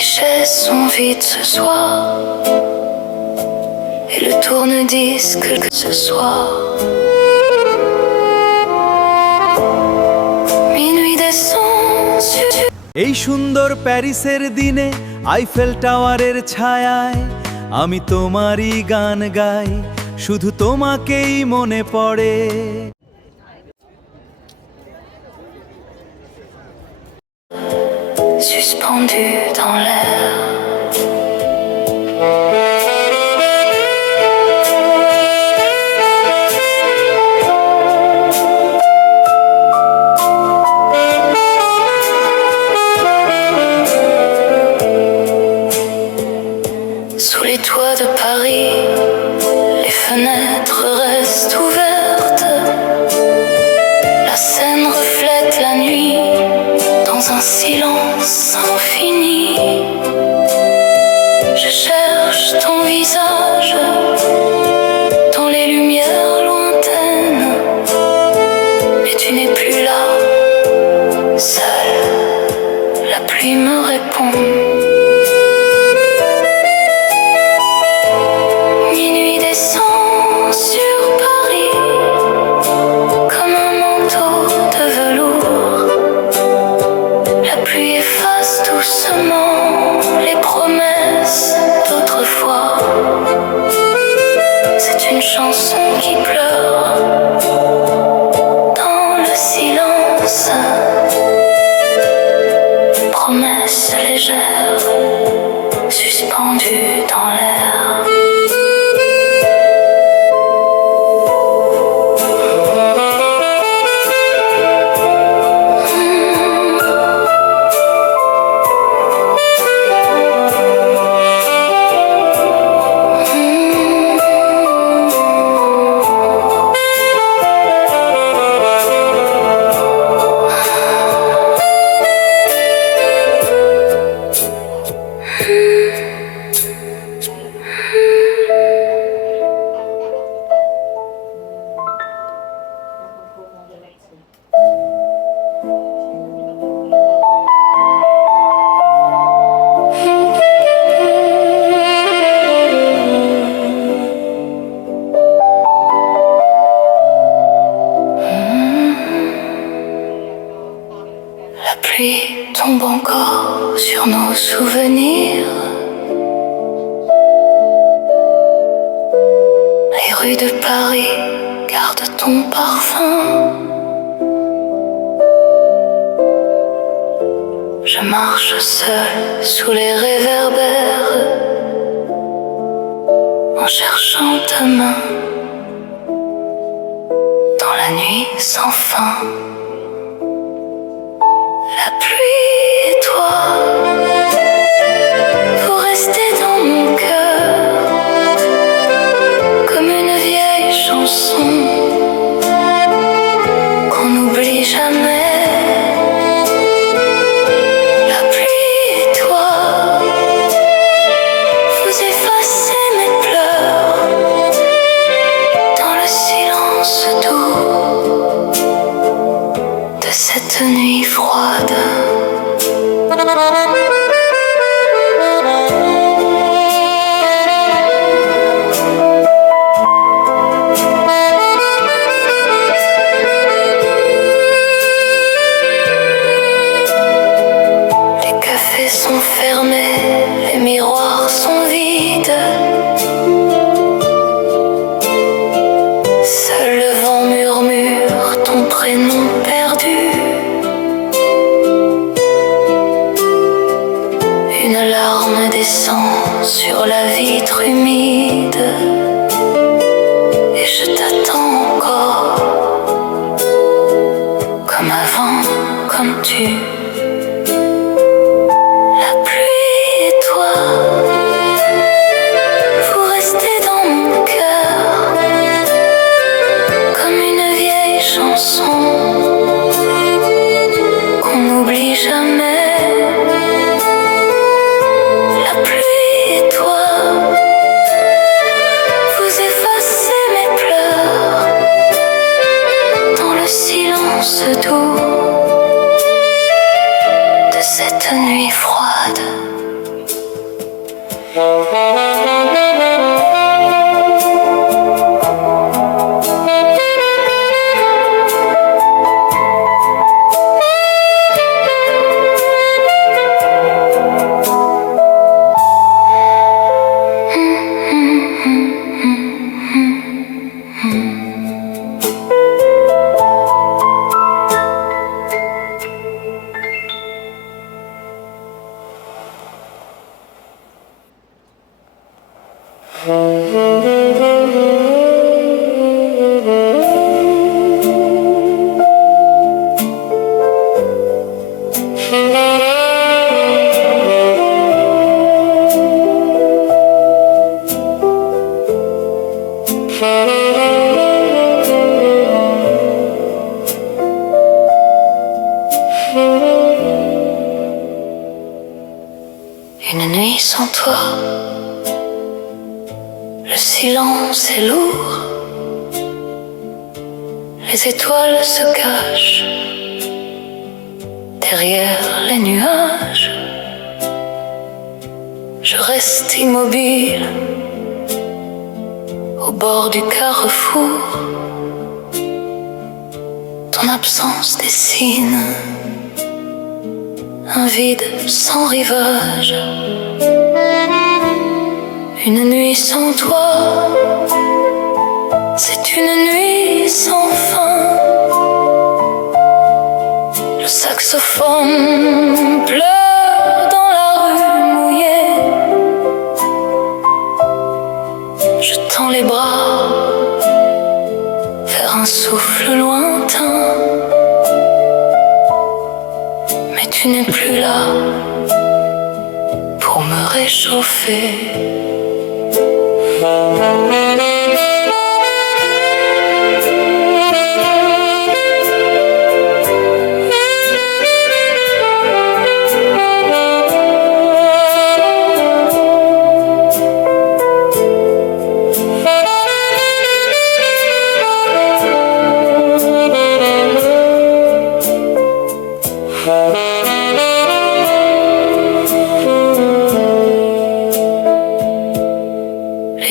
Les chaises sont vides ce soir et le tourne-disque ce soir. Minuit descend sur এই সুন্দর প্যারিসের দিনে আইফেল টাওয়ারের ছায়ায় আমি তোমারই গান গাই, শুধু তোমাকেই মনে পড়ে। suspendu dans l'air. Sous les toits de Paris, les fenêtres restent ouvertes. La Seine reflète la nuit dans un silence infini. Je cherche ton visage dans les lumières lointaines, mais tu n'es plus là. Seule, la pluie me répond. Minuit descend sur Paris comme un manteau de velours. La pluie efface doucement les promesses d'autrefois. C'est une chanson qui pleure dans le silence. Promesse légère suspendue dans l'air. La pluie tombe encore sur nos souvenirs. Les rues de Paris gardent ton parfum. Je marche seule sous les réverbères en cherchant ta main dans la nuit sans fin. La pluie et toi, vous restez dans mon cœur comme une vieille chanson qu'on n'oublie jamais. La pluie et toi, vous effacez mes pleurs dans le silence doux de cette nuit froide. Les cafés sont fermés, les miroirs sont vides. Seul le vent murmure ton prénom perdu. Une larme descend sur la vitre humide et je t'attends encore comme avant, comme tu. La pluie et toi, vous restez dans mon cœur comme une vieille chanson qu'on n'oublie jamais. La pluie et toi, vous effacez mes pleurs dans le silence doux Une nuit sans toi, le silence est lourd, les étoiles se cachent derrière les nuages. Je reste immobile au bord du carrefour. Ton absence dessine un vide sans rivage. Une nuit sans toi, c'est une nuit sans fin. Le saxophone pleure dans la rue mouillée. Je tends les bras vers un souffle lointain. Mais tu n'es plus là pour me réchauffer.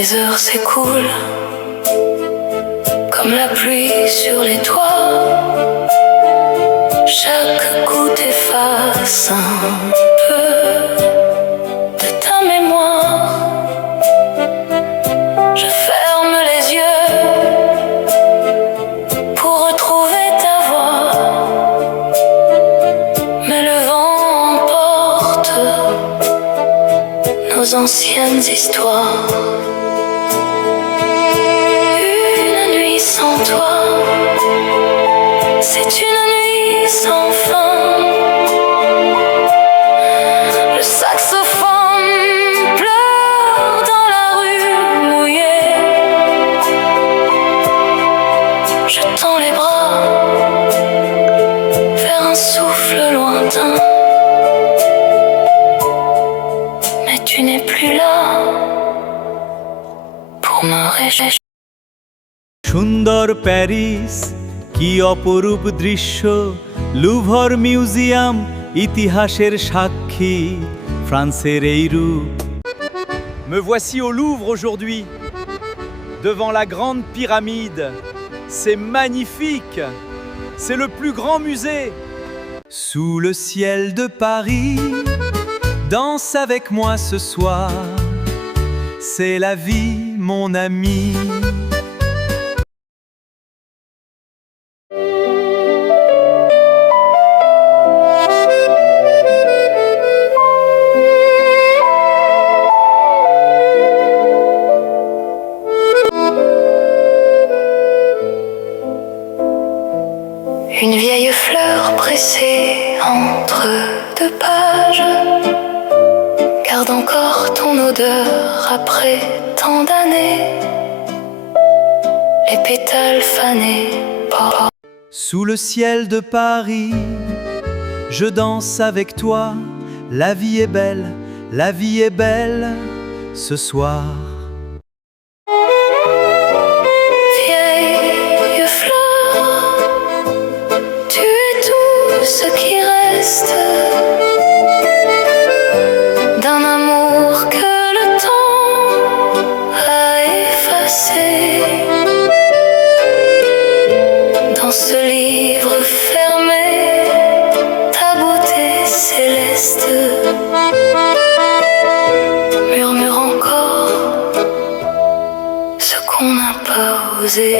Les heures s'écoulent comme la pluie sur les toits. Chaque goutte efface un peu de ta mémoire. Je ferme les yeux pour retrouver ta voix. Mais le vent emporte nos anciennes histoires. Sans toi, c'est une nuit sans fin. Le saxophone pleure dans la rue mouillée. Je tends les bras vers un souffle lointain. Mais tu n'es plus là pour me réchauffer. সুন্দর প্যারিস কি অপরূপ দৃশ্য, Louvre museum ইতিহাসের সাক্ষী, ফ্রান্সের এই রূপ। Me voici au Louvre aujourd'hui, devant la grande pyramide. C'est magnifique, c'est le plus grand musée. Sous le ciel de Paris, danse avec moi ce soir. C'est la vie, mon ami. Une vieille fleur pressée entre deux pages garde encore ton odeur après tant d'années. Les pétales fanés par... Sous le ciel de Paris, je danse avec toi. La vie est belle, la vie est belle ce soir. Ce qui reste d'un amour que le osé.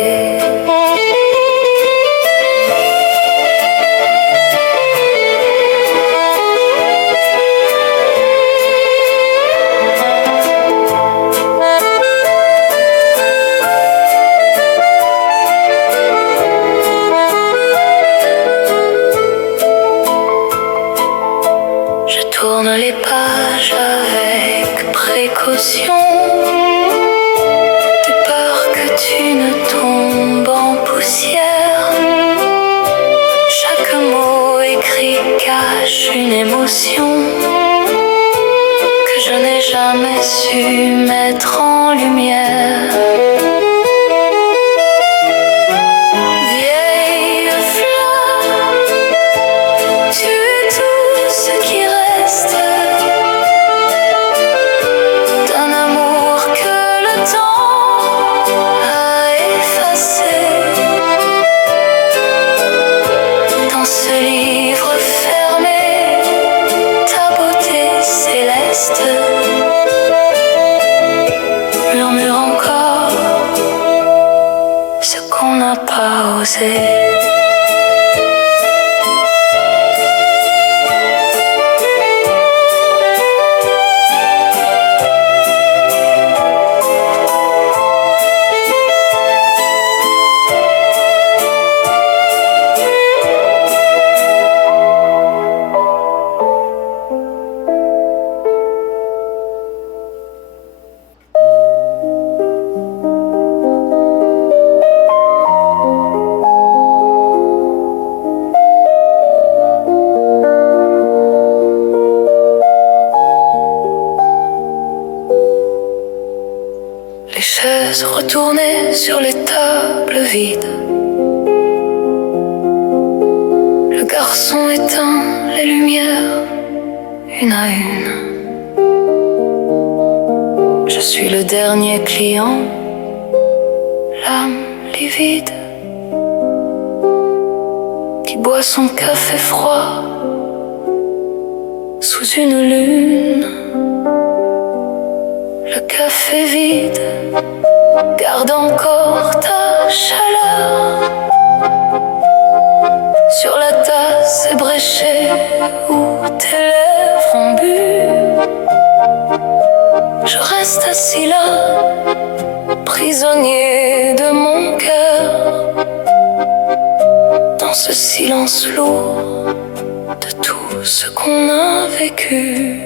Je tourne les pages avec précaution, de peur que tu ne tombes en poussière. Chaque mot écrit cache une émotion que je n'ai jamais su mettre en lumière. Vieille fleur, tu es tout ce qui reste d'un amour que le temps a effacé. Dans ce livre fermé, ta beauté céleste murmure encore ce qu'on n'a pas osé. Les chaises retournées sur les tables vides. Le garçon éteint les lumières une à une. Je suis le dernier client, l'âme livide, qui boit son café froid sous une lune. Le café vide garde encore ta chaleur sur la tasse ébréchée où tes lèvres ont bu. Je reste assis là, prisonnier de mon cœur, dans ce silence lourd de tout ce qu'on a vécu.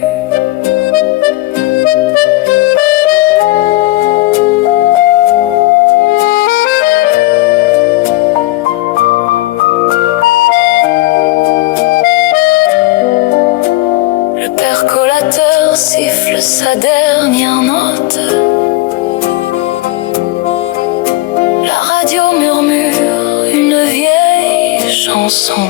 Siffle sa dernière note. La radio murmure une vieille chanson.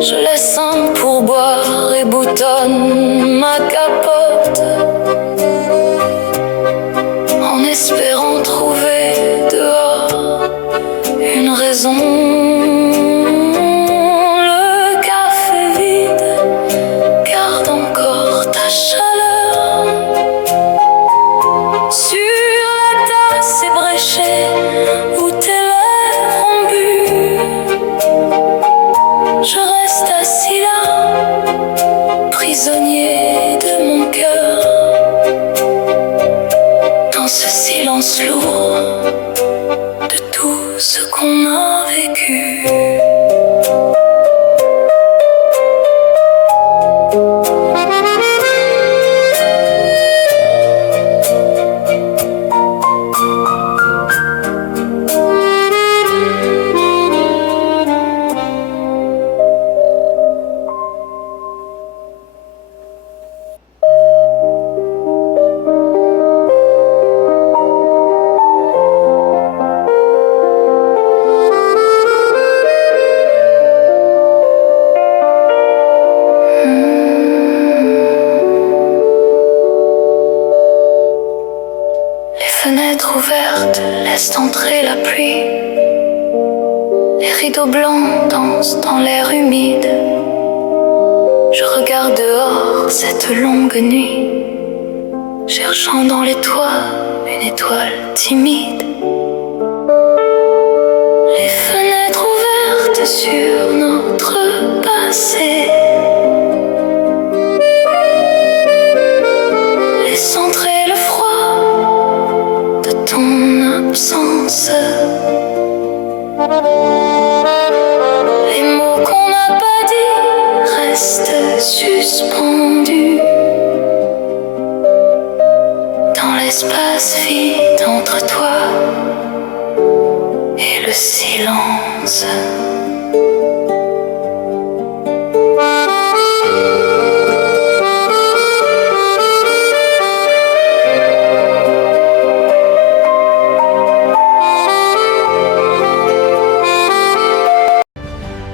Je laisse un pourboire et boutonne ma capote, en espérant trouver dehors une raison. Où tes lèvres ont bu, je reste assis là, prisonnier de mon cœur, dans ce silence lourd de tout ce qu'on a vécu. Fenêtres ouvertes laissent entrer la pluie. Les rideaux blancs dansent dans l'air humide. Je regarde dehors cette longue nuit, cherchant dans les toits une étoile timide. Les fenêtres ouvertes sur notre passé. Laisse entrer le froid de ton absence. Les mots qu'on n'a pas dit restent suspendus dans l'espace vide entre toi et le silence.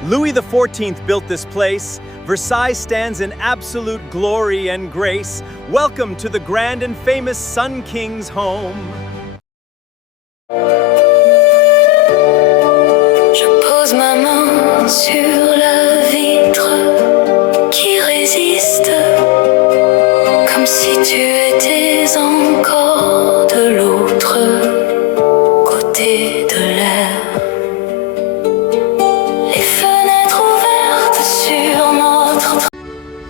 Louis XIV built this place. Versailles stands in absolute glory and grace. Welcome to the grand and famous Sun King's home. Je pose ma main sur la vitre qui résiste, comme si tu étais encore de l'autre côté de l'air. Les fenêtres ouvertes sur notre.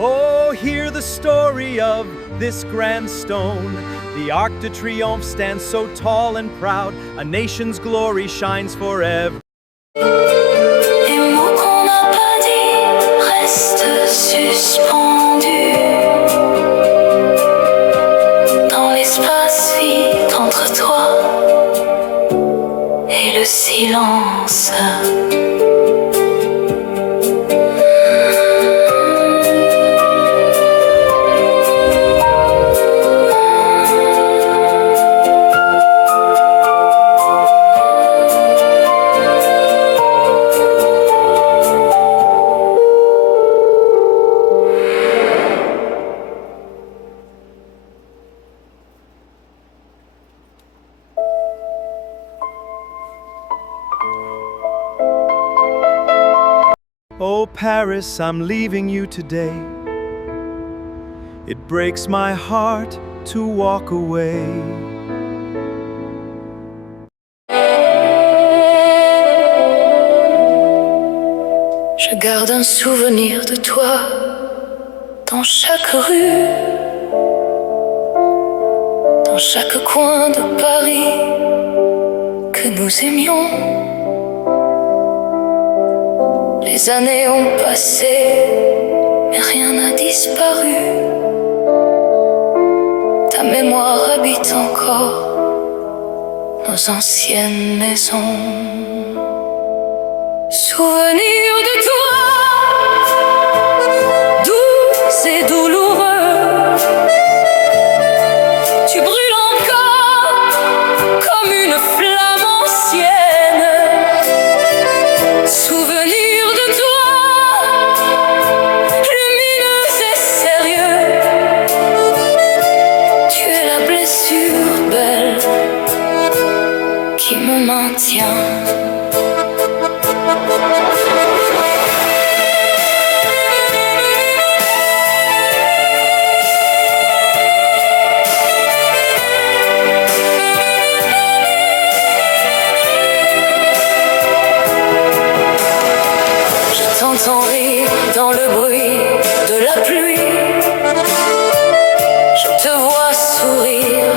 Oh, hear the story of this grand stone. The Arc de Triomphe stands so tall and proud. A nation's glory shines forever. Les mots qu'on n'a pas dit restent suspendus dans l'espace vide entre toi et le silence. Oh, Paris, I'm leaving you today. It breaks my heart to walk away. Je garde un souvenir de toi dans chaque rue, dans chaque coin de Paris que nous aimions. Les années ont passé, mais rien n'a disparu. Ta mémoire habite encore nos anciennes maisons. Souvenir de toi, doux et douloureux. Tu brûles encore comme une flamme ancienne. Souvenir de toi, lumineux et sérieux. Tu es la blessure belle qui me maintient. Je t'entends rire dans le bruit de la pluie. Je te vois sourire